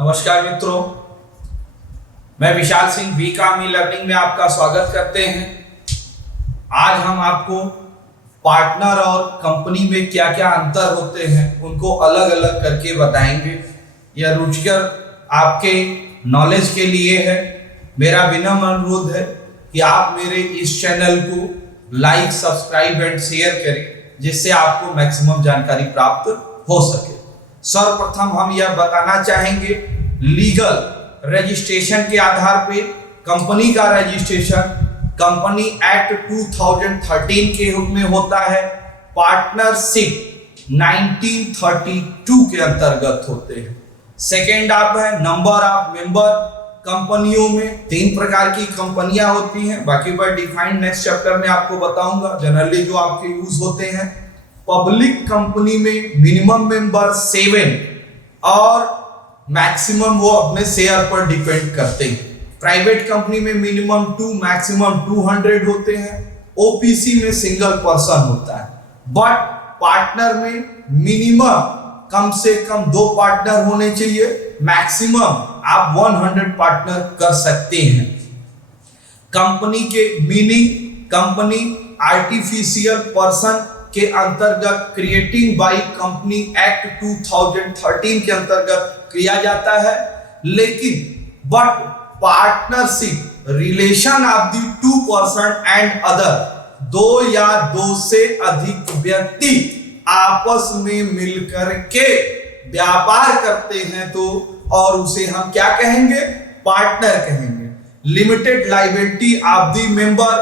नमस्कार मित्रों, मैं विशाल सिंह बीकॉम लर्निंग में आपका स्वागत करते हैं। आज हम आपको पार्टनर और कंपनी में क्या क्या अंतर होते हैं उनको अलग अलग करके बताएंगे। यह रुचिकर आपके नॉलेज के लिए है। मेरा विनम्र अनुरोध है कि आप मेरे इस चैनल को लाइक, सब्सक्राइब एंड शेयर करें, जिससे आपको मैक्सिमम जानकारी प्राप्त हो सके। सर्वप्रथम हम यह बताना चाहेंगे, लीगल रजिस्ट्रेशन के आधार पे कंपनी का रजिस्ट्रेशन कंपनी एक्ट 2013 के रूप में होता है। पार्टनरशिप 1932 के अंतर्गत होते हैं। सेकेंड आप है नंबर ऑफ मेंबर। कंपनियों में 3 प्रकार की कंपनियां होती हैं, बाकी पर डिफाइंड नेक्स्ट चैप्टर में आपको बताऊंगा। जनरली जो आपके यूज होते हैं, पब्लिक कंपनी में मिनिमम मेंबर 7 और मैक्सिमम वो अपने शेयर पर डिपेंड करते हैं। प्राइवेट कंपनी में मिनिमम 2 मैक्सिमम 200 होते हैं। ओपीसी में सिंगल पर्सन होता है। बट पार्टनर में मिनिमम कम से कम 2 पार्टनर होने चाहिए, मैक्सिमम आप 100 पार्टनर कर सकते हैं। कंपनी के मीनिंग, कंपनी आर्टिफिशियल पर्सन के अंतर्गत क्रिएटिंग बाय कंपनी एक्ट 2013 के अंतर्गत किया जाता है। लेकिन but partnership relation of the 2 person and other, 2 या 2 से अधिक व्यक्ति आपस में मिलकर के व्यापार करते हैं तो और उसे हम क्या कहेंगे? पार्टनर कहेंगे। Limited liability of the member,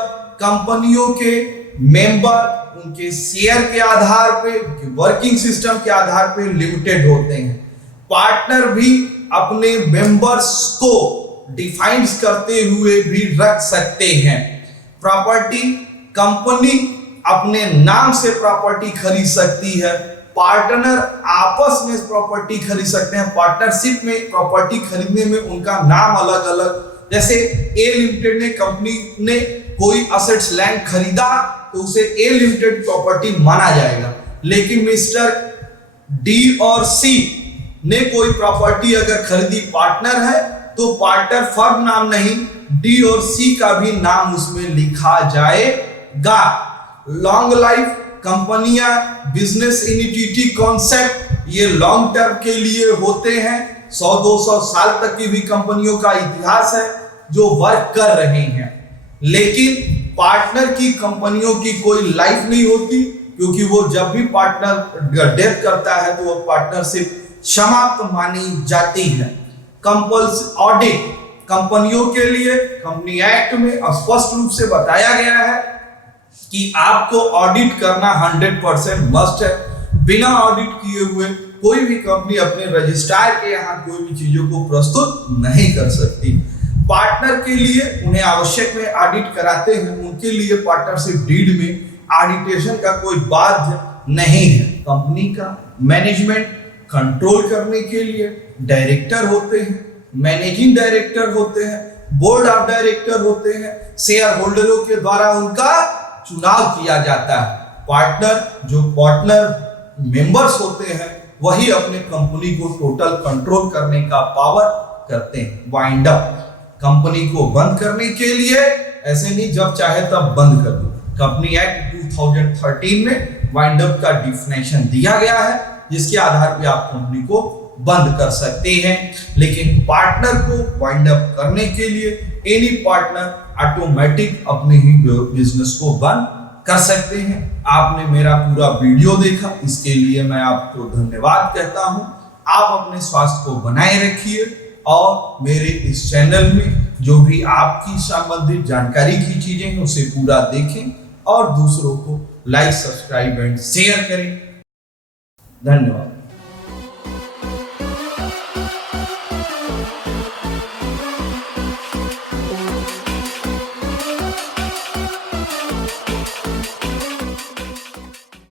कंपनियों के मेंबर उनके शेयर के आधार पे, वर्किंग सिस्टम के आधार पे लिमिटेड होते हैं। पार्टनर भी अपने मेंबर्स को डिफाइन करते हुए भी रख सकते हैं। प्रॉपर्टी, कंपनी अपने नाम से प्रॉपर्टी खरीद सकती है। पार्टनर आपस में प्रॉपर्टी खरीद सकते हैं। पार्टनरशिप में प्रॉपर्टी खरीदने में उनका नाम अलग अलग, जैसे ए लिमिटेड ने, कंपनी ने कोई असेट्स लैंड खरीदा तो उसे ए लिमिटेड प्रॉपर्टी माना जाएगा। लेकिन मिस्टर डी और सी ने कोई प्रॉपर्टी अगर खरीदी, पार्टनर है, तो पार्टनर फर्म नाम नहीं, डी और सी का भी नाम उसमें लिखा जाएगा। लॉन्ग लाइफ कंपनियां, बिजनेस इनिटी कॉन्सेप्ट, ये लॉन्ग टर्म के लिए होते हैं। 100-200 साल तक की भी कंपनियों का इतिहास है जो वर्क कर रहे हैं। लेकिन पार्टनर की कंपनियों की कोई लाइफ नहीं होती, क्योंकि वो जब भी पार्टनर डेथ करता है तो वो पार्टनरशिप समाप्त मानी जाती है। कंपल्सरी ऑडिट कंपनियों के लिए कंपनी एक्ट में स्पष्ट रूप से बताया गया है कि आपको ऑडिट करना 100% मस्ट है। बिना ऑडिट किए हुए कोई भी कंपनी अपने रजिस्ट्रार के यहाँ कोई भी चीजों को प्रस्तुत नहीं कर सकती। पार्टनर के लिए उन्हें आवश्यक में ऑडिट कराते हैं, उनके लिए पार्टनरशिप डीड में ऑडिटेशन का कोई बाध्य नहीं है। कंपनी का मैनेजमेंट कंट्रोल करने के लिए डायरेक्टर होते हैं, मैनेजिंग डायरेक्टर होते हैं, बोर्ड ऑफ डायरेक्टर होते हैं। शेयर होल्डरों के द्वारा उनका चुनाव किया जाता है। जो पार्टनर मेंबर्स होते हैं वही अपने कंपनी को टोटल कंट्रोल करने का पावर करते हैं। वाइंड अप, कंपनी को बंद करने के लिए ऐसे नहीं जब चाहे तब बंद कर दो। कंपनी एक्ट 2013 में वाइंड अप का डिफिनेशन दिया गया है, जिसके आधार पे आप कंपनी को बंद कर सकते हैं। लेकिन पार्टनर को वाइंड अप करने के लिए एनी पार्टनर ऑटोमेटिक अपने ही बिजनेस को बंद कर सकते हैं। आपने मेरा पूरा वीडियो देखा, इसके लिए मैं आपको धन्यवाद कहता हूं। आप अपने स्वास्थ्य को बनाए रखिए और मेरे इस चैनल में जो भी आपकी संबंधित जानकारी की चीजें हैं उसे पूरा देखें और दूसरों को लाइक, सब्सक्राइब एंड शेयर करें। धन्यवाद।